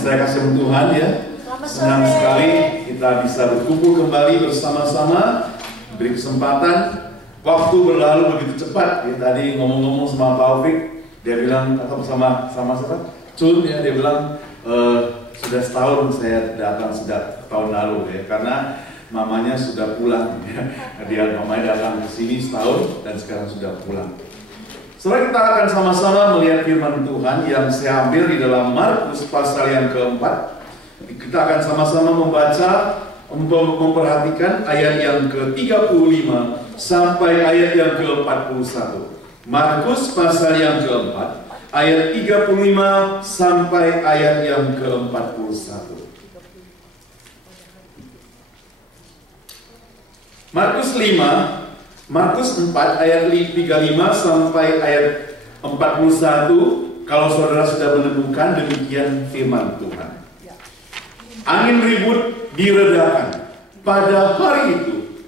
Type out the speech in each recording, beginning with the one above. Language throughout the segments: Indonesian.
Saya kasih Tuhan ya. Senang sekali kita bisa berkumpul kembali bersama-sama. Beri kesempatan. Waktu berlalu begitu cepat. Ya, tadi ngomong-ngomong sama Taufik, dia bilang atau sama siapa? Cun ya, dia bilang sudah setahun saya datang sejak tahun lalu ya, karena mamanya sudah pulang ya. Mamanya datang ke sini setahun dan sekarang sudah pulang. Setelah kita akan sama-sama melihat firman Tuhan yang saya ambil di dalam Markus pasal yang keempat. Kita akan sama-sama membaca, memperhatikan ayat yang ke-35 sampai ayat yang ke-41. Markus pasal yang keempat, ayat 35 sampai ayat yang ke-41. Markus 4 ayat 35 sampai ayat 41. Kalau saudara sudah menemukan, demikian firman Tuhan. Angin ribut diredakan. Pada hari itu,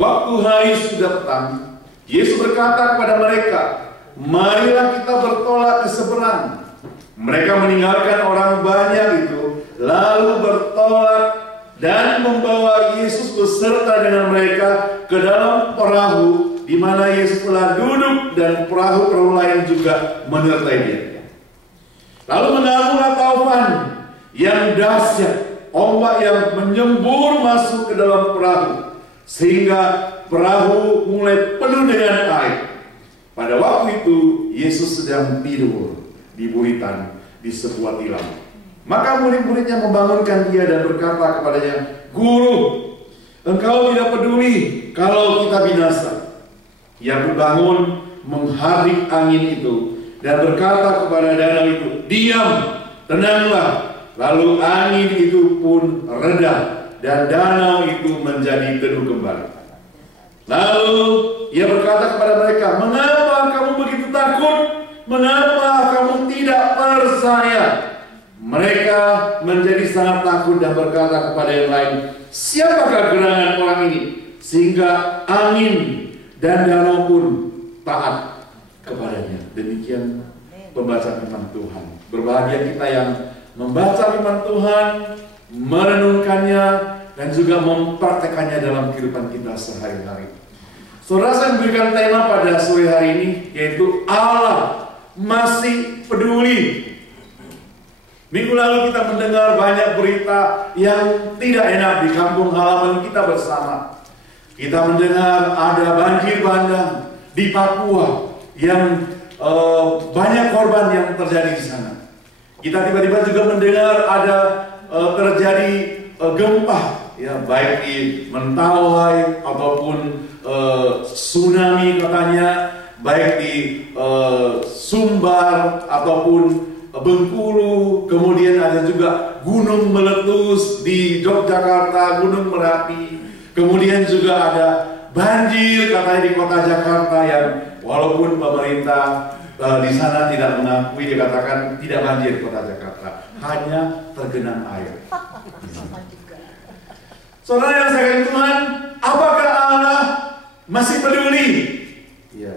waktu hari sudah petang, Yesus berkata kepada mereka, "Marilah kita bertolak ke seberang." Mereka meninggalkan orang banyak itu, lalu bertolak dan membawa Yesus beserta dengan mereka ke dalam perahu di mana Yesus telah duduk, dan perahu lain juga menyertai dia. Lalu menangguhlah taufan yang dahsyat, ombak yang menyembur masuk ke dalam perahu sehingga perahu mulai penuh dengan air. Pada waktu itu Yesus sedang tidur di buritan di sebuah tilam. Maka murid-muridnya membangunkan dia dan berkata kepadanya, "Guru, engkau tidak peduli kalau kita binasa." Ia berbangun mengharik angin itu dan berkata kepada danau itu, "Diam, tenanglah." Lalu angin itu pun reda dan danau itu menjadi teduh kembali. Lalu ia berkata kepada mereka, "Mengapa kamu begitu takut? Mengapa kamu tidak percaya?" Mereka menjadi sangat takut dan berkata kepada yang lain, "Siapakah gerangan orang ini sehingga angin dan danau pun taat kepadanya?" Demikian pembacaan firman Tuhan. Berbahagia kita yang membaca firman Tuhan, merenungkannya, dan juga mempraktekannya dalam kehidupan kita sehari-hari. Saudara, saya memberikan tema pada sore hari ini, yaitu Allah masih peduli. Minggu lalu kita mendengar banyak berita yang tidak enak di kampung halaman kita bersama. Kita mendengar ada banjir bandang di Papua yang banyak korban yang terjadi di sana. Kita tiba-tiba juga mendengar ada terjadi gempa, ya, baik di Mentawai ataupun tsunami katanya, baik di Sumbar ataupun Bengkulu, kemudian ada juga gunung meletus di Yogyakarta, Gunung Merapi, kemudian juga ada banjir katanya di kota Jakarta yang walaupun pemerintah di sana tidak mengakui, dikatakan tidak banjir di kota Jakarta, hanya tergenang air. Saudara yang saya kasihi Tuhan, apakah Allah masih peduli? Ya.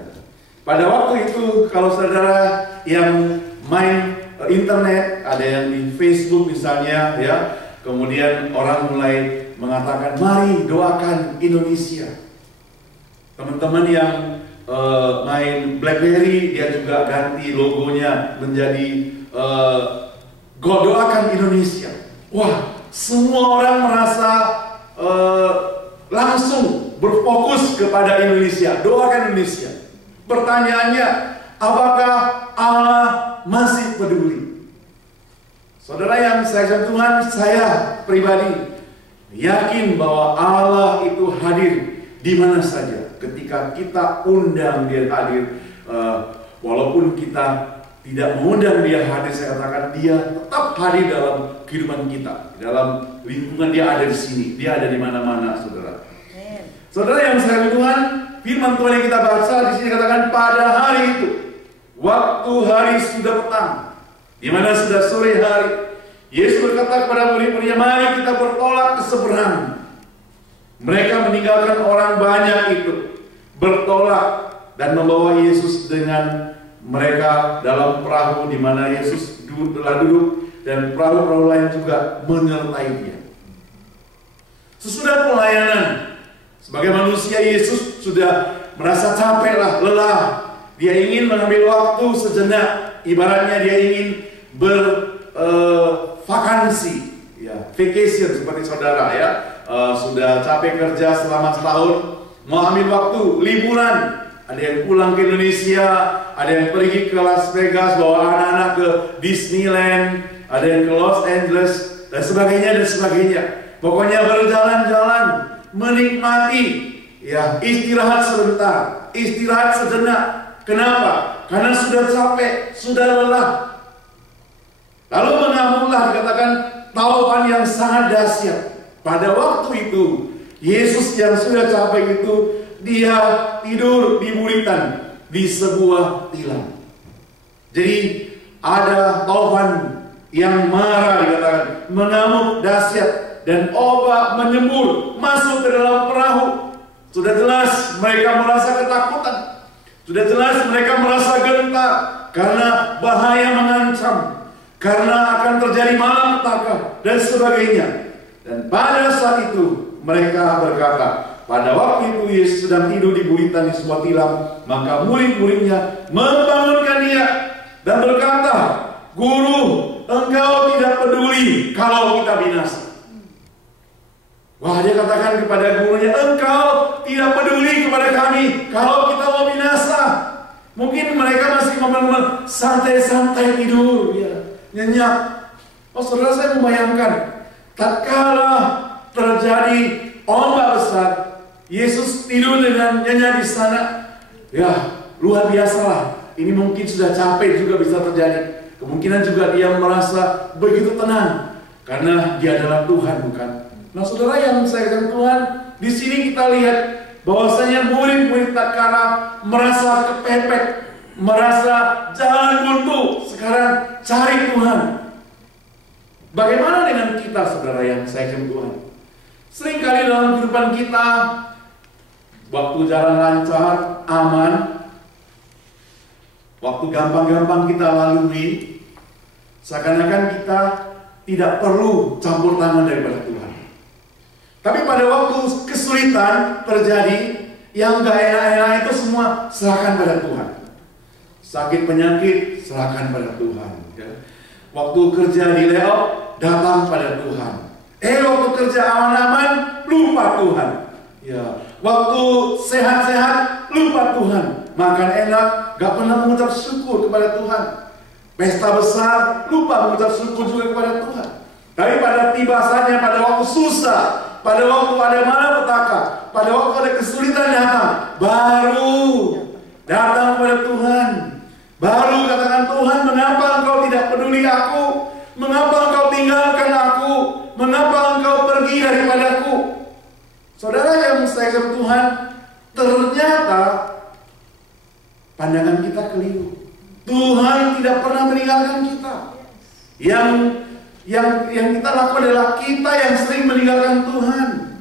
Pada waktu itu, kalau saudara yang main internet, ada yang di Facebook misalnya, ya, kemudian orang mulai mengatakan, "Mari doakan Indonesia." Teman-teman yang main BlackBerry, dia juga ganti logonya menjadi doakan Indonesia. Wah, semua orang merasa langsung berfokus kepada Indonesia, doakan Indonesia. Pertanyaannya, apakah Allah masih peduli? Saudara yang saya kasihi Tuhan, saya pribadi yakin bahwa Allah itu hadir di mana saja. Ketika kita undang dia hadir, walaupun kita tidak mengundang dia hadir, saya katakan dia tetap hadir dalam kehidupan kita, dalam lingkungan dia ada di sini, dia ada di mana-mana, saudara. Saudara yang saya kasihi Tuhan, firman Tuhan yang kita baca di sini katakan pada hari itu, waktu hari sudah petang, di mana sudah sore hari, Yesus berkata kepada murid-muridnya, "Mari kita bertolak ke seberang." Mereka meninggalkan orang banyak itu, bertolak dan membawa Yesus dengan mereka dalam perahu di mana Yesus telah duduk dan perahu-perahu lain juga menyertai dia. Sesudah pelayanan, sebagai manusia Yesus sudah merasa capek lah, lelah. Dia ingin mengambil waktu sejenak, ibaratnya dia ingin bervakansi, ya, vacation seperti saudara ya. Sudah capek kerja selama setahun, mau ambil waktu liburan. Ada yang pulang ke Indonesia, ada yang pergi ke Las Vegas bawa anak-anak ke Disneyland, ada yang ke Los Angeles dan sebagainya dan sebagainya. Pokoknya berjalan-jalan, menikmati, ya, istirahat sebentar, istirahat sejenak. Kenapa? Karena sudah capek, sudah lelah. Lalu mengamuklah, dikatakan taufan yang sangat dahsyat. Pada waktu itu, Yesus yang sudah capek itu, dia tidur di buritan di sebuah tilam. Jadi ada taufan yang marah, dikatakan mengamuk dahsyat, dan ombak menyembur masuk ke dalam perahu. Sudah jelas mereka merasa ketakutan. Sudah jelas mereka merasa gentar karena bahaya mengancam, karena akan terjadi malapetaka dan sebagainya. Dan pada saat itu mereka berkata, pada waktu itu Yesus sedang tidur di buritan di sebuah tilam, maka murid-muridnya membangunkan dia dan berkata, "Guru, engkau tidak peduli kalau kita binasa." Wah, dia katakan kepada gurunya, "Engkau tidak peduli kepada kami kalau kita mau binasa." Mungkin mereka masih ngomong santai-santai tidur, ya, nyenyak. Oh, saudara, saya membayangkan, tatkala terjadi ombak besar, Yesus tidur dengan nyenyak di sana. Ya, luar biasa lah. Ini mungkin sudah capek juga bisa terjadi. Kemungkinan juga dia merasa begitu tenang karena dia adalah Tuhan, bukan? Nah, saudara yang saya katakan Tuhan, di sini kita lihat bahwasanya murid-murid tatkala merasa kepepet, merasa jalan buntu, sekarang cari Tuhan. Bagaimana dengan kita, saudara yang saya katakan Tuhan? Seringkali dalam kehidupan kita, waktu jalan lancar, aman, waktu gampang-gampang kita lalui, seakan-akan kita tidak perlu campur tangan daripada Tuhan. Tapi pada waktu kesulitan terjadi, yang gak enak-enak itu semua serahkan pada Tuhan. Sakit penyakit, serahkan pada Tuhan. Ya. Waktu kerja di layoff, datang pada Tuhan. Waktu kerja aman-aman, lupa Tuhan. Ya. Waktu sehat-sehat, lupa Tuhan. Makan enak, gak pernah mengucap syukur kepada Tuhan. Pesta besar, lupa mengucap syukur juga kepada Tuhan. Tapi pada tiba saatnya, pada waktu susah, pada waktu ada malapetaka, pada waktu ada kesulitan datang, baru datang kepada Tuhan. Baru katakan, "Tuhan, mengapa engkau tidak peduli aku? Mengapa engkau tinggalkan aku? Mengapa engkau pergi daripadaku?" Saudara yang saya katakan Tuhan, ternyata pandangan kita keliru. Tuhan tidak pernah meninggalkan kita. Yang kita lakukan adalah kita yang sering meninggalkan Tuhan.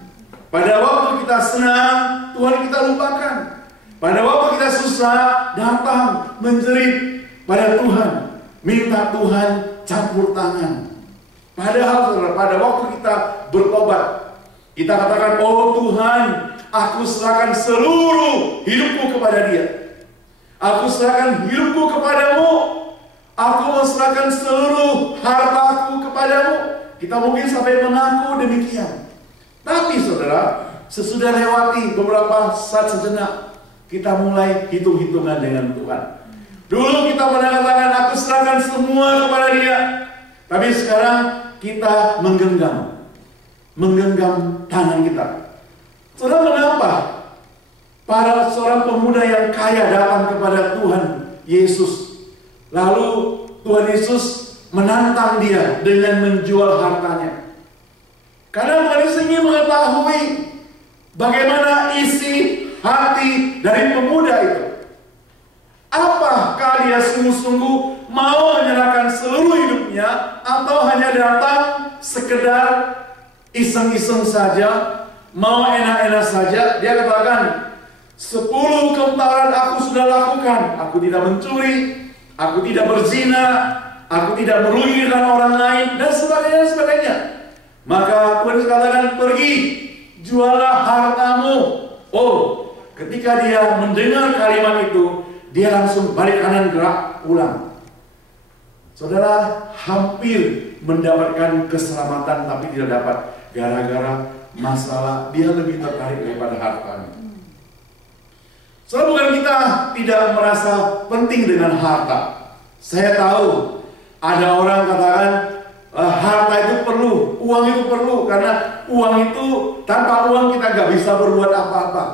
Pada waktu kita senang, Tuhan kita lupakan. Pada waktu kita susah, datang menjerit pada Tuhan, minta Tuhan campur tangan. Padahal saudara, pada waktu kita bertobat, kita katakan, "Oh Tuhan, aku serahkan seluruh hidupku kepada Dia. Aku serahkan hidupku kepadamu. Aku serahkan seluruh hartaku kepadamu." Kita mungkin sampai mengaku demikian. Tapi saudara, sesudah lewati beberapa saat sejenak, kita mulai hitung-hitungan dengan Tuhan. Dulu kita pernah katakan, "Aku serahkan semua kepada Dia." Tapi sekarang kita menggenggam tangan kita. Saudara, mengapa para seorang pemuda yang kaya datang kepada Tuhan Yesus, lalu Tuhan Yesus menantang dia dengan menjual hartanya? Karena Tuhan Yesus ingin mengetahui bagaimana isi hati dari pemuda itu. Apakah dia sungguh-sungguh mau menyerahkan seluruh hidupnya, atau hanya datang sekedar iseng-iseng saja, mau enak-enak saja? Dia katakan, 10 kemtaran aku sudah lakukan. Aku tidak mencuri, aku tidak berzina, aku tidak merugikan orang lain, dan sebagainya, dan sebagainya. Maka Tuhan katakan, pergi, jualah hartamu. Oh, ketika dia mendengar kalimat itu, dia langsung balik kanan gerak pulang. Saudara hampir mendapatkan keselamatan tapi tidak dapat gara-gara masalah dia lebih tertarik daripada hartanya. Soalnya bukan kita tidak merasa penting dengan harta. Saya tahu ada orang katakan harta itu perlu, uang itu perlu, karena uang itu tanpa uang kita nggak bisa berbuat apa-apa.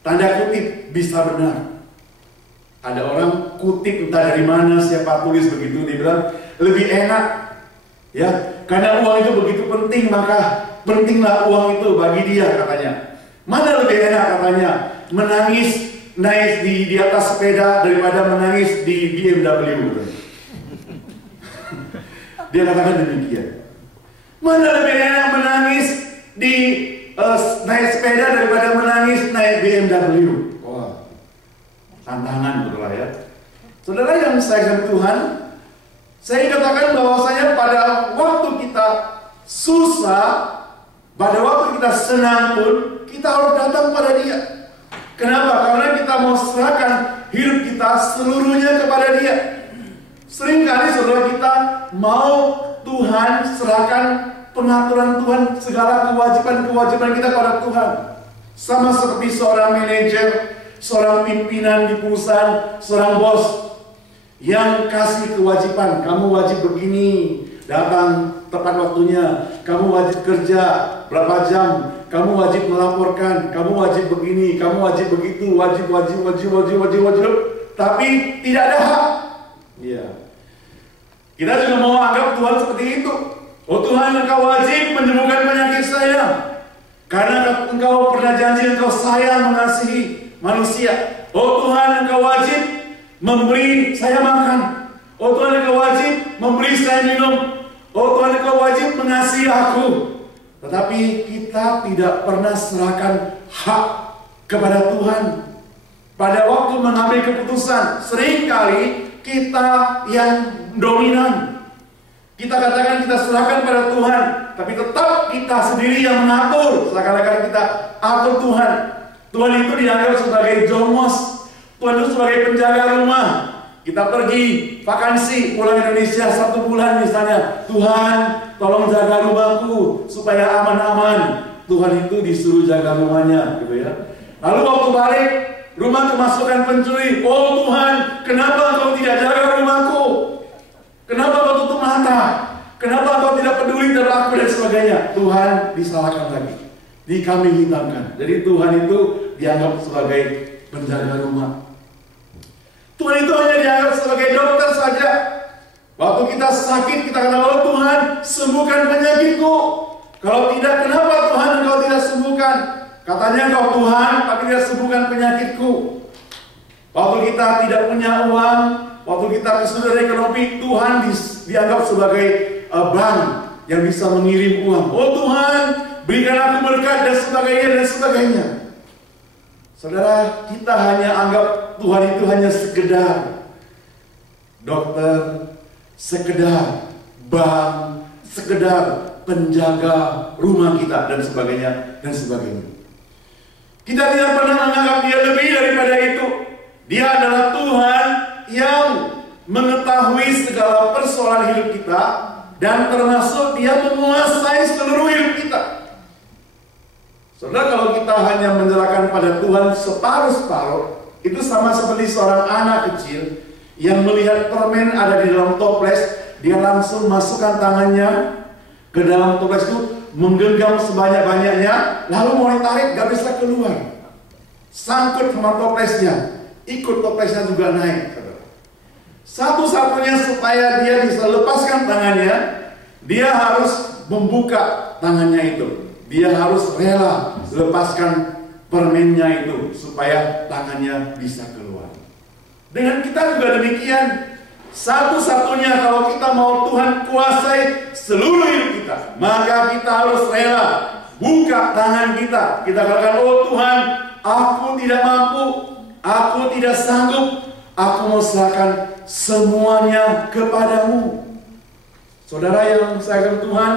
Tanda kutip bisa benar. Ada orang kutip entah dari mana, siapa tulis begitu, dia bilang lebih enak, ya, karena uang itu begitu penting, maka pentinglah uang itu bagi dia, katanya. Mana lebih enak, katanya, menangis naik di atas sepeda daripada menangis di BMW. Dia katakan demikian. Mana lebih enak menangis di naik sepeda daripada menangis naik BMW. Tantangan betul ya. Saudara yang saya Tuhan, saya katakan bahwasanya pada waktu kita susah, pada waktu kita senang pun, kita harus datang pada Dia. Kenapa? Karena kita mau serahkan hidup kita seluruhnya kepada Dia. Seringkali saudara kita mau Tuhan serahkan pengaturan Tuhan, segala kewajiban-kewajiban kita kepada Tuhan. Sama seperti seorang manajer, seorang pimpinan di perusahaan, seorang bos yang kasih kewajiban, kamu wajib begini, datang tepat waktunya, kamu wajib kerja berapa jam, kamu wajib melaporkan, kamu wajib begini, kamu wajib begitu, wajib, tapi tidak ada hak. Iya. Kita juga mau anggap Tuhan seperti itu. Oh Tuhan, Engkau wajib menyembuhkan penyakit saya, karena Engkau pernah janji Engkau sayang mengasihi manusia. Oh Tuhan, Engkau wajib memberi saya makan. Oh Tuhan, Engkau wajib memberi saya minum. Oh Tuhan, Engkau wajib mengasihi aku. Tetapi kita tidak pernah serahkan hak kepada Tuhan. Pada waktu mengambil keputusan, seringkali kita yang dominan. Kita katakan kita serahkan pada Tuhan, tapi tetap kita sendiri yang mengatur. Seakan-akan kita atur Tuhan. Tuhan itu dianggap sebagai jomos. Tuhan itu sebagai penjaga rumah. Kita pergi vakansi pulang Indonesia 1 bulan misalnya. Tuhan, tolong jaga rumahku supaya aman-aman. Tuhan itu disuruh jaga rumahnya, gitu ya. Lalu waktu balik, rumah kemasukan pencuri. Oh Tuhan, kenapa Engkau tidak jaga rumahku? Kenapa Engkau tutup mata? Kenapa Engkau tidak peduli terhadap aku dan sebagainya? Tuhan disalahkan lagi, dikambing hitamkan. Jadi Tuhan itu dianggap sebagai penjaga rumah. Tuhan itu hanya dianggap sebagai dokter saja. Waktu kita sakit, kita kata, oh Tuhan, sembuhkan penyakitku. Kalau tidak, kenapa Tuhan Engkau tidak sembuhkan? Katanya Engkau Tuhan, tapi tidak sembuhkan penyakitku. Waktu kita tidak punya uang, waktu kita kesulitan ekonomi, Tuhan dianggap sebagai bank yang bisa mengirim uang. Oh Tuhan, berikan aku berkat dan sebagainya dan sebagainya. Saudara, kita hanya anggap Tuhan itu hanya sekedar dokter, sekedar bank, sekedar penjaga rumah kita dan sebagainya dan sebagainya. Kita tidak pernah menganggap Dia lebih daripada itu. Dia adalah Tuhan yang mengetahui segala persoalan hidup kita, dan termasuk Dia menguasai seluruh hidup kita. Saudara, kalau kita hanya menyerahkan pada Tuhan separuh-separuh, itu sama seperti seorang anak kecil yang melihat permen ada di dalam toples, dia langsung masukkan tangannya ke dalam toples itu, menggenggam sebanyak-banyaknya, lalu mau ditarik, gak bisa keluar. Sangkut sama toplesnya, ikut toplesnya juga naik. Satu-satunya supaya dia bisa lepaskan tangannya, dia harus membuka tangannya itu. Dia harus rela lepaskan permennya itu supaya tangannya bisa keluar. Dengan kita juga demikian. Satu-satunya kalau kita mau Tuhan kuasai seluruh hidup kita, maka kita harus rela buka tangan kita. Kita katakan, oh Tuhan, aku tidak mampu, aku tidak sanggup, aku mau serahkan semuanya kepadamu. Saudara yang saya kasihi Tuhan,